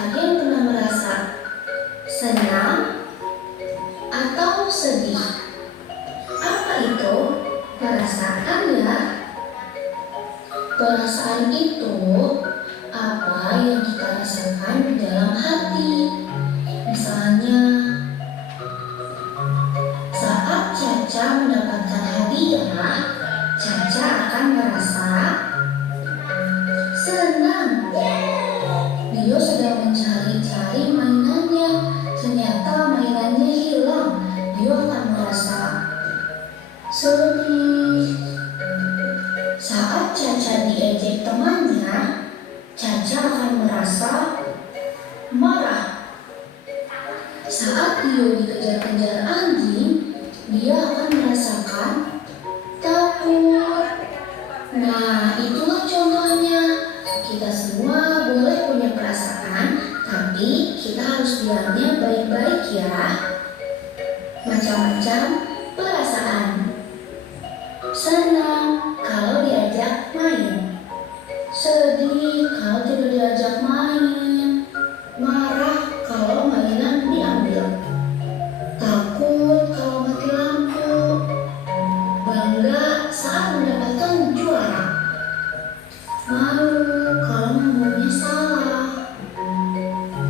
kalian pernah merasa senang atau sedih? Apa itu perasaan ya? Perasaan itu apa yang kita rasakan di dalam hati. Misalnya, saat Caca mendapatkan hadiah, Caca akan merasa senang. Dia sedang mencari-cari mainannya, ternyata mainannya hilang. Dia akan merasa sedih. Saat Caca diejek temannya, Caca akan merasa marah. Saat dia dikejar-kejar anjing, dia akan merasakan takut. Nah, itulah contohnya. Kita semua boleh punya perasaan, tapi kita harus bilangnya baik-baik ya. Macam-macam perasaan. Senang kalau diajak main, sedih kalau tidak diajak main, marah kalau mainan diambil, takut kalau mati lampu, bangga saat mendapatkan juara, malu kalau ngomongnya salah.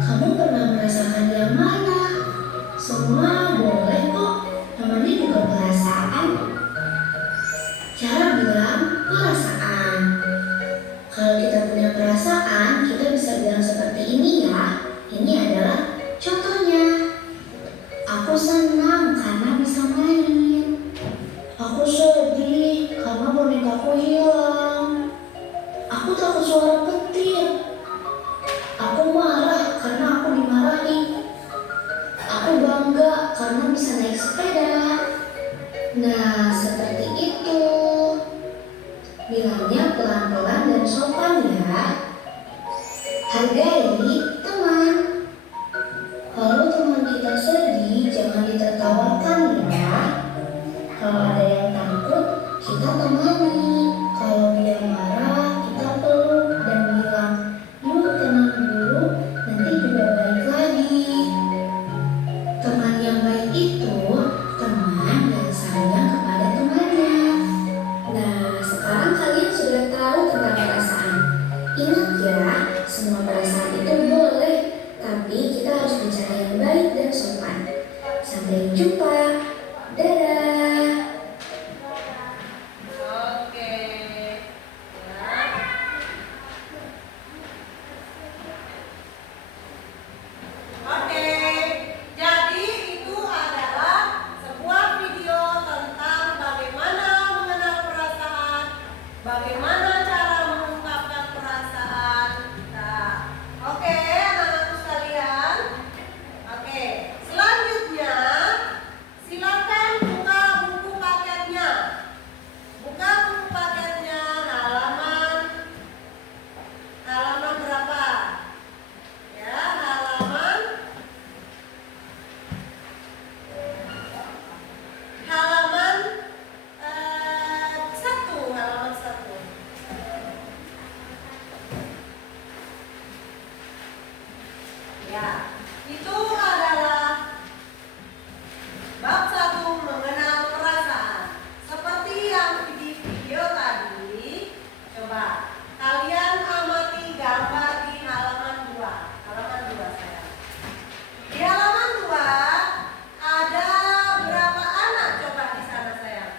Kamu pernah merasakan yang mana? Semua boleh kok, namanya juga perasaan. Cara bilang perasaan. Kalau kita punya perasaan, kita bisa bilang seperti ini ya. Ini adalah contohnya. Aku senang karena bisa main. Aku sedih karena bonekaku hilang. Aku takut suara petir. Aku marah karena aku dimarahi. Aku bangga karena bisa naik sepeda. Nah, seperti itu. Bilangnya pelan-pelan dan sopan ya. Hargai teman. Kalau teman kita sedih, jangan ditertawakan ya. Kalau ada yang takut, kita temani. Kalau dia marah, kita peluk dan bilang, yuk tenang dulu, nanti juga baik lagi. Teman yang baik itu teman yang sayang kepada temannya. Nah, sekarang kalian sudah tahu tentang perasaan. Ingat ya, semua perasaan itu boleh, tapi kita harus bicara yang baik dan sopan. Sampai jumpa. Dadah. Oke. Oke. Jadi itu adalah sebuah video tentang bagaimana mengenal perasaan, bagaimana cara mengungkapkan perasaan. Nah, oke, anak-anakku sekalian. Oke, selanjutnya silakan buka buku paketnya. Buka buku paketnya halaman berapa? Ya, halaman 1. Ya, itu adalah bab 1 mengenal perasaan. Seperti yang di video tadi, coba kalian amati gambar di halaman 2. Halaman 2 saya. Di halaman 2 ada berapa anak coba di sana sayang?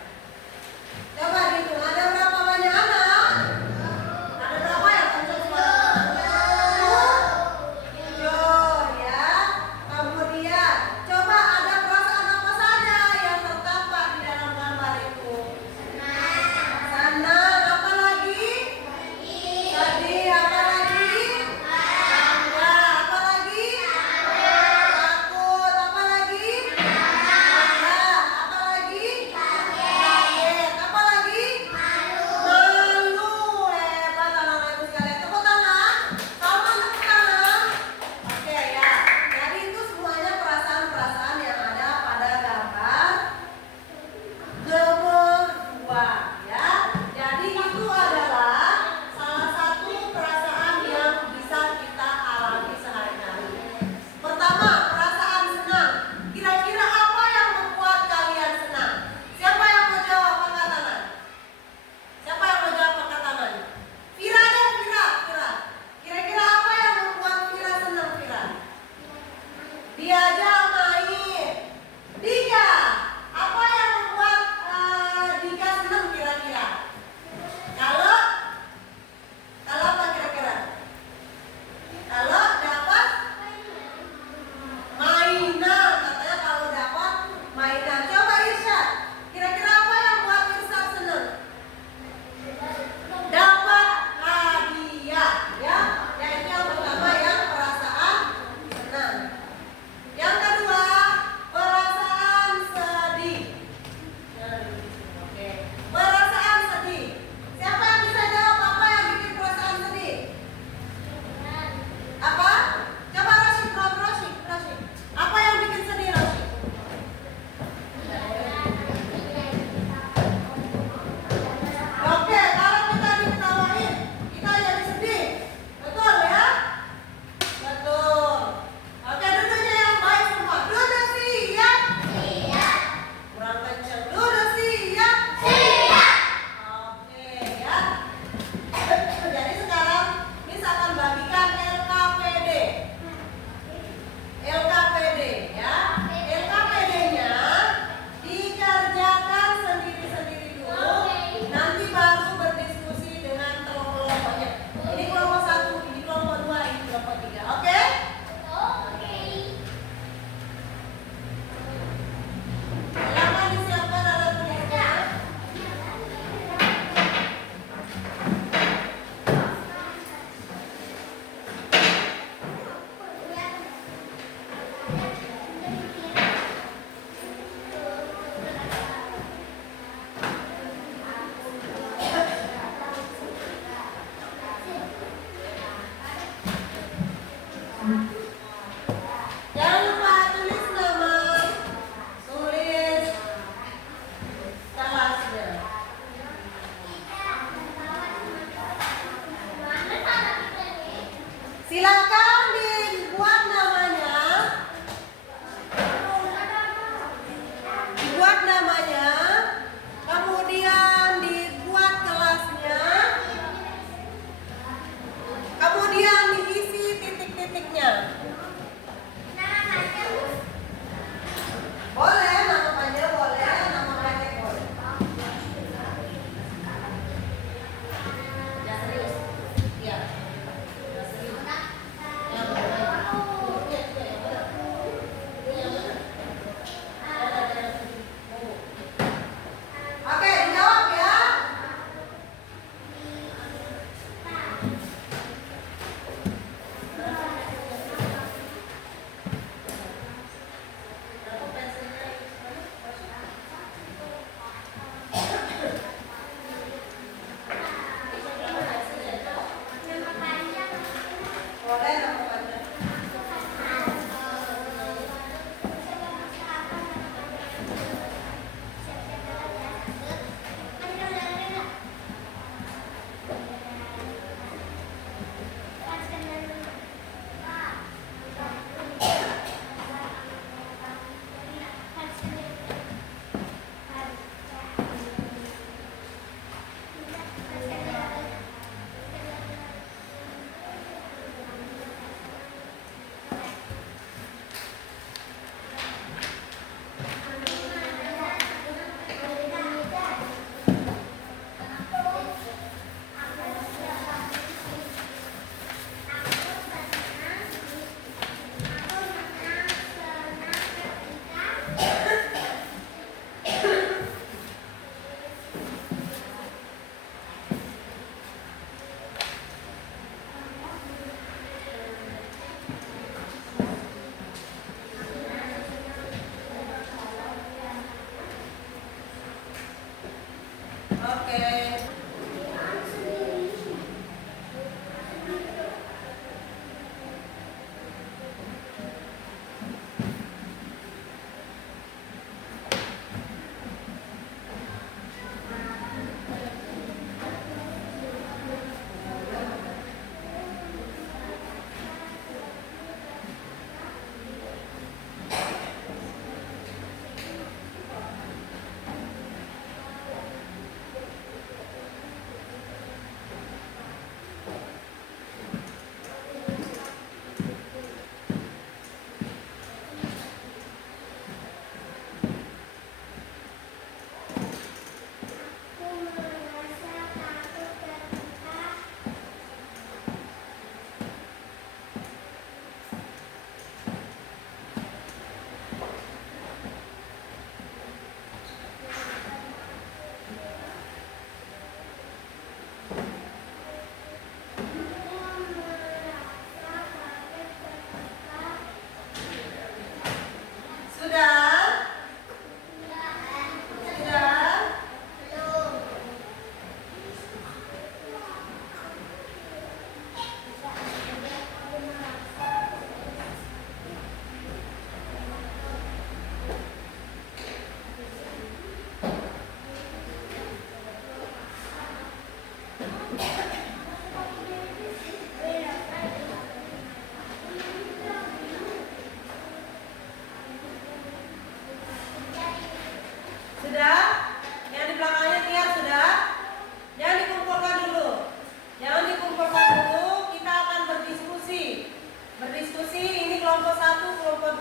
Coba dihitung, ada berapa banyak anak? Ada berapa ya? 7 ya.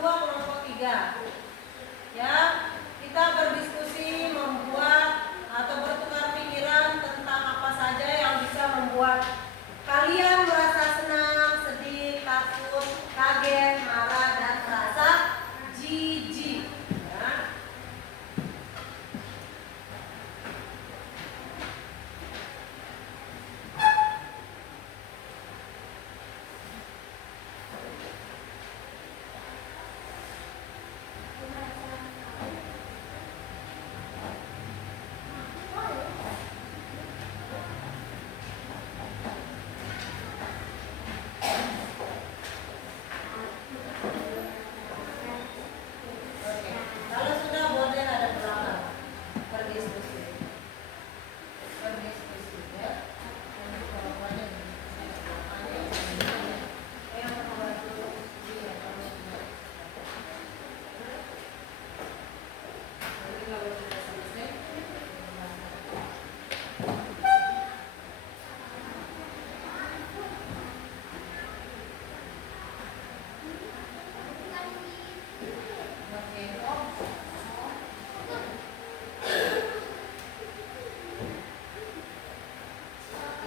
2, kelompok 3. Ya, kita berdiskusi, membuat atau bertukar pikiran tentang apa saja yang bisa membuat kalian merasa senang, sedih, takut, kaget, marah, dan merasa jijik. Ya. Kalau sudah boleh ada belakang berdiskusi, ya. Yang membantu dia. Nanti kalau sudah selesai,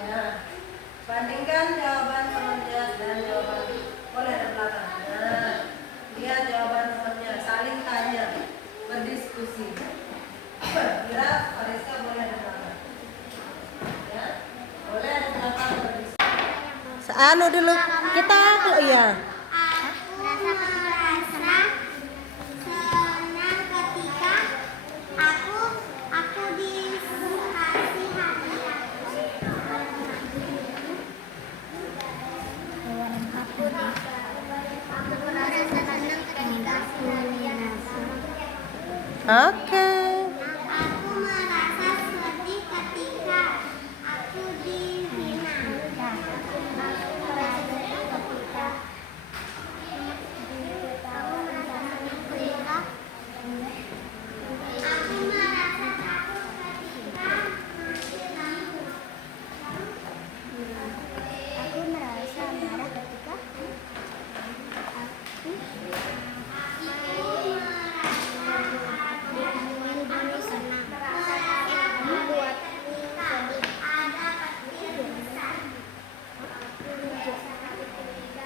ya, bandingkan jawaban temannya dan jawaban boleh ada belakang. Nah, lihat jawaban temannya, saling tanya, berdiskusi. Kira Ariska boleh ada belakang. Ya, boleh ada belakang berdiskusi. Anu dulu kita iya. Aku merasa senang ketika aku dikasih hadiah. Aku merasa senang ketika aku Oke. Aku merasa sedih ketika aku dihina. Aku merasa sedih ketika aku merasa senang ketika aku merasa takut ketika aku merasa marah ketika aku senang membuat sedih ada ketiduran.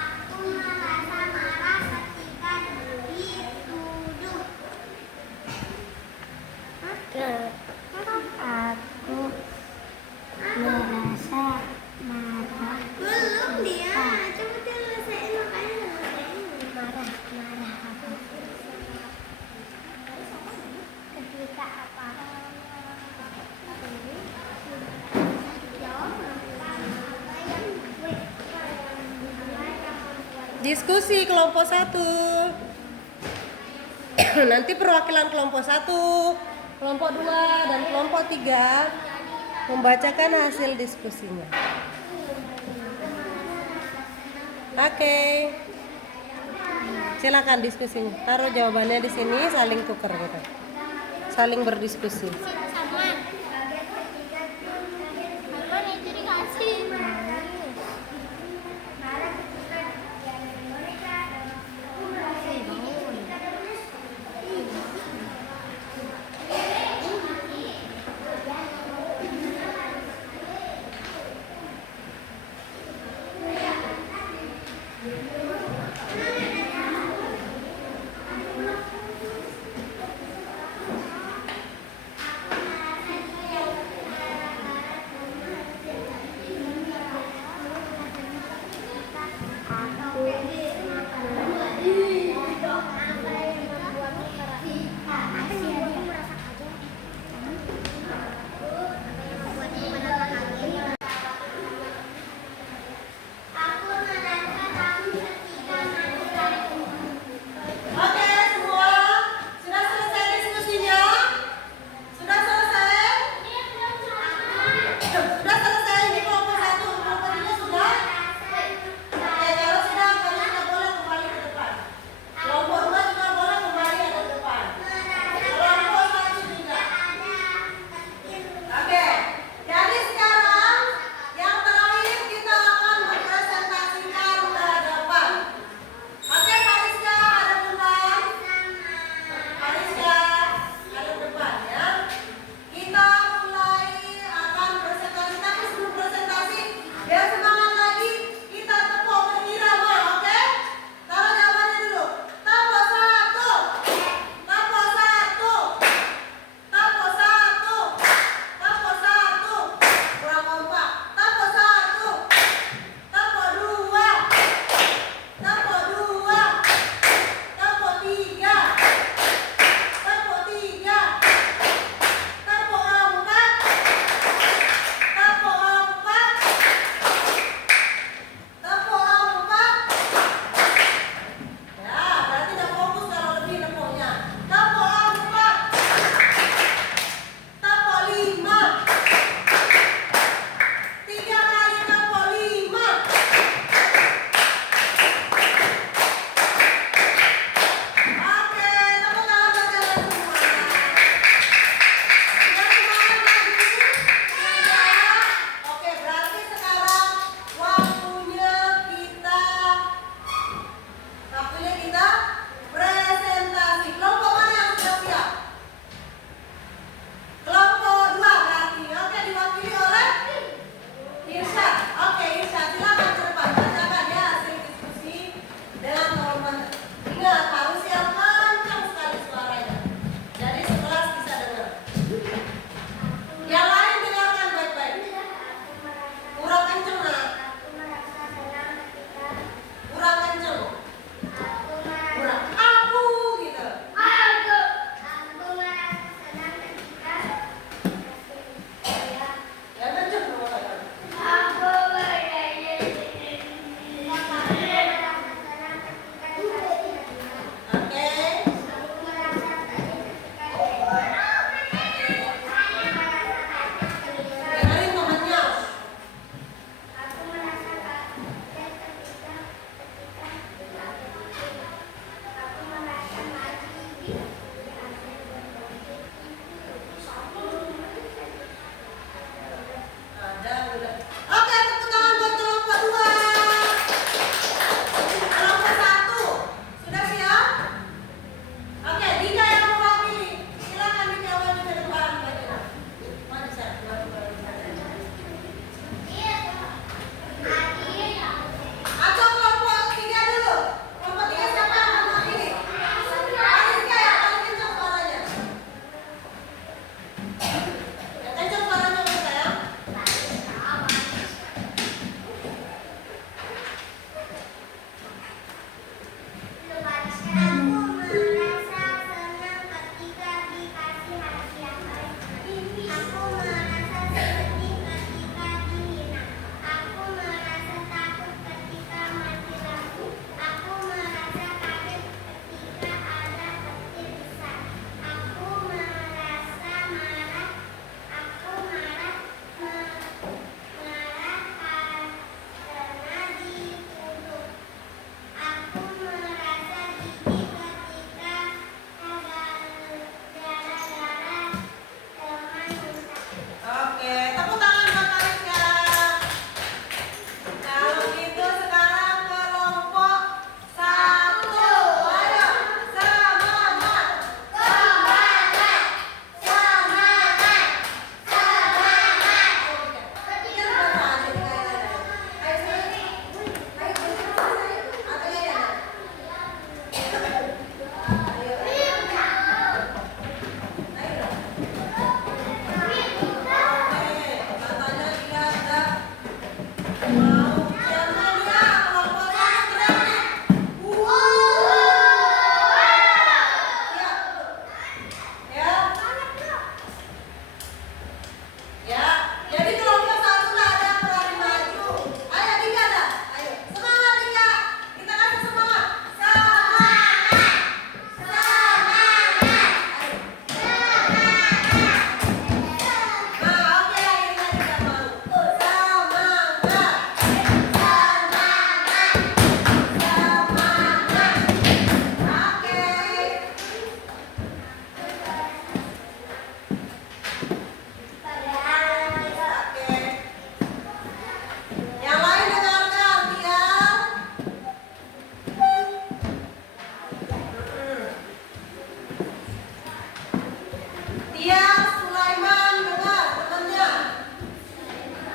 Aku merasa marah ketika dituduh. Aku merasa marah. Belum dia, coba selesaiin makanya selesaiin. Marah aku. Ketika apa? Diskusi kelompok 1. Nanti perwakilan kelompok 1, kelompok 2, dan kelompok 3 membacakan hasil diskusinya. Oke. Silakan diskusinya. Taruh jawabannya di sini, saling tukar gitu. Saling berdiskusi. Sama. Apa itu dikasih? Aku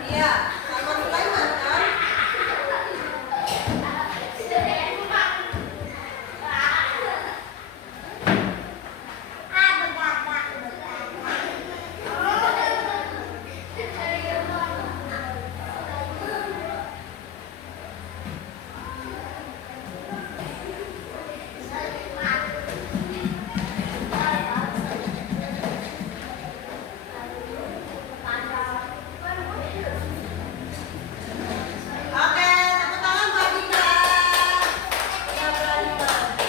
Iya, Salman Sulaiman kan? Oke, tepuk tangan buat Dika. Dia berani maju.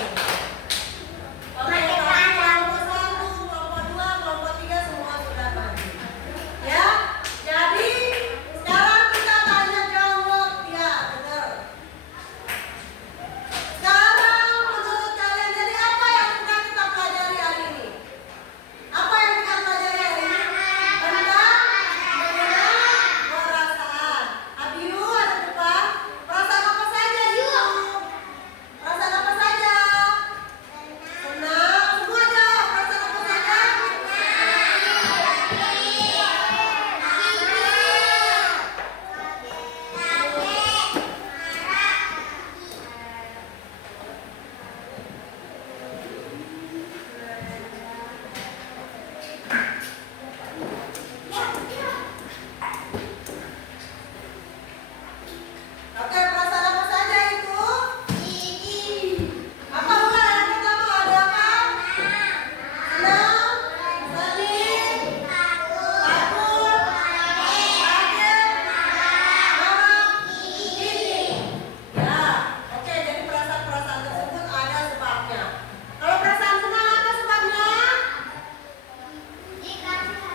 Oke, kelompok 1, kelompok 2, kelompok 3 semua sudah maju. Ya, jadi sekarang kita tanya jawab ya, benar. Sekarang menurut kalian jadi apa yang sudah kita pelajari hari ini? Apa yang kita pelajari hari ini? Tentang mengenal perasaan. Abiu ada depan. Perasaan apa saja itu? Perasaan apa saja? Senang. Semua jawab. Perasaan apa saja? Oke, perasaan apa saja itu? Apa ulang yang pertama ada apa? Senang, sedih, takut, kaget, marah, iri. Ya, oke. Jadi perasaan-perasaan tersebut ada sebabnya. Kalau perasaan senang apa sebabnya?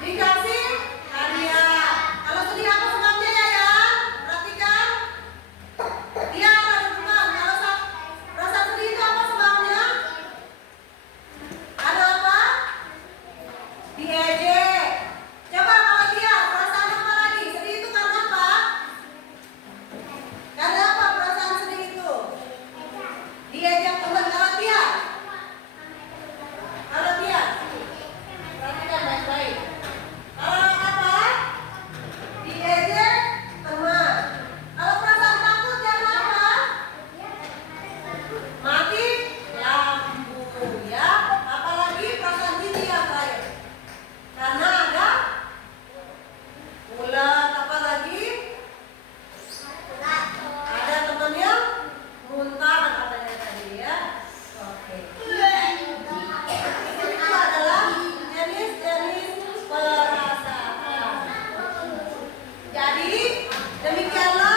Dikasih hadiah. Kalau sedih apa sebabnya ya? Perhatikan. Dia ada di depan. Kalau rasa sedih itu apa sebabnya? Ada apa? Diejek. Coba kalau dia perasaan apa lagi? Sedih itu karena apa? Karena apa perasaan sedih itu? Diejek teman. Kalau dia perhatikan baik-baik. Kalau apa? Diejek teman. Kalau perasaan takut karena apa? Mati lampu ya. Apalagi perasaan jijik yang terakhir. Karena ada ulat. Apalagi ada teman yang muntah katanya tadi ya. Oke. Itu adalah jenis-jenis perasaan. Jadi demikianlah